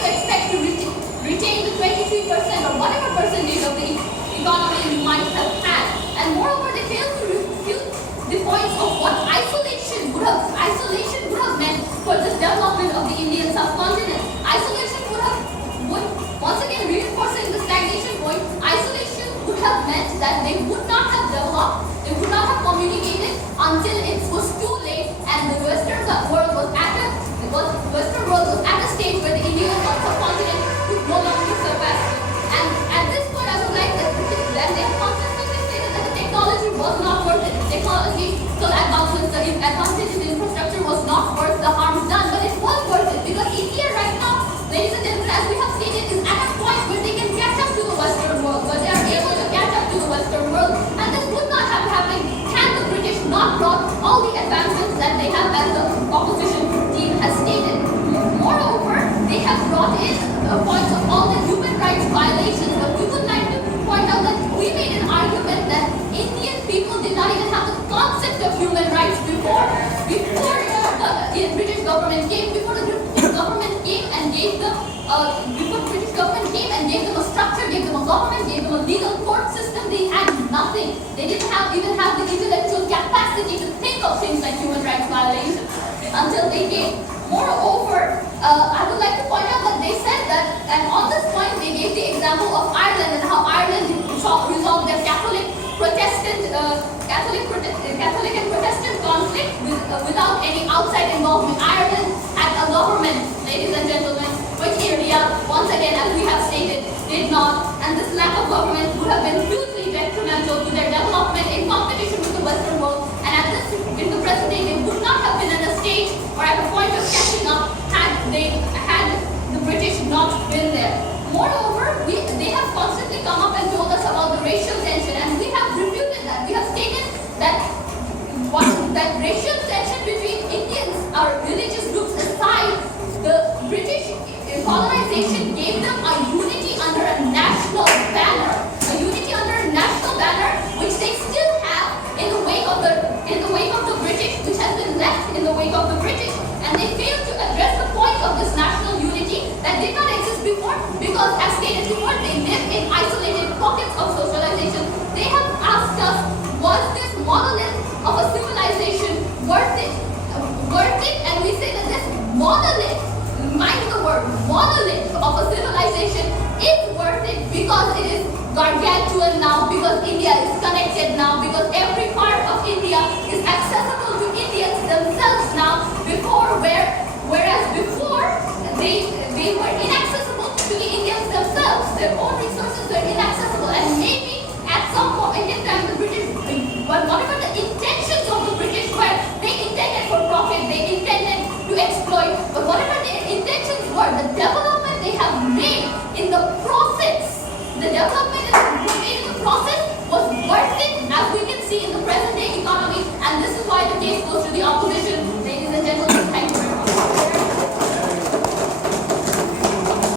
you expect to retain the 23% or whatever percentage of the economy you might have had? And moreover, they failed to refute the points of what isolation would have meant for the development of the Indian subcontinent. Isolation would once again reinforcing the stagnation point, isolation would have meant that they would not have developed, they would not have communicated until it was too late and the Western world was at a stage where the Indian subcontinent could no longer surpass it. And at this point, I would like that they have consistently stated that the technology was not worth it. Technological advances in infrastructure was not worth the harm done, but it was worth it because India right now, ladies and gentlemen, as we have stated, is at a point where they can catch up to the Western world, where they are able to catch up to the Western world, and this would not have happened had the British not brought all the advancements that they have, as the opposition team has stated. Moreover, they have brought in points of all the human rights violations, but we would like to point out that we made an argument that Indian people did not even have the concept of human rights before the British government came, before the British government came and gave them a structure, gave them a government, gave them a legal court system. They had nothing. They didn't even have the intellectual capacity to think of things like human rights violations until they came. Moreover, I would like to point out that they said that, and on this point they gave the example of Ireland and how Ireland resolved their Catholic and Protestant conflict without any outside involvement. Ireland had a government, ladies and gentlemen, which India, once again, as we have stated, did not, and this lack of government would have been hugely detrimental to their development in competition with the Western world, and in the present day, they would not have been at a stage or at a point of catching up had the British not been there. Moreover, they have constantly come up and told us about the racial tension, and we have refuted that. We have stated that racial tension between Indians or religious groups aside, the British colonization gave them a unity under a national banner, which they still have in the wake of the British, which has been left in the wake of the British, and they failed to address the point of this national unity that did not exist before, because as stated before, they lived in isolated pockets of socialization. They have asked us, was this monolith of a civilization worth it? And we say that this monolith, mind the word, monolith of a civilization is worth it because it is gargantuan now, because India is connected now, because every part of India is accessible to Indians themselves now, whereas before they were inaccessible to the Indians themselves. Their own resources were inaccessible, and maybe at some point in time the British, but whatever the intentions of the British were, they intended for profit, they intended to exploit, but whatever their intentions were, the development they have made in the process, the development in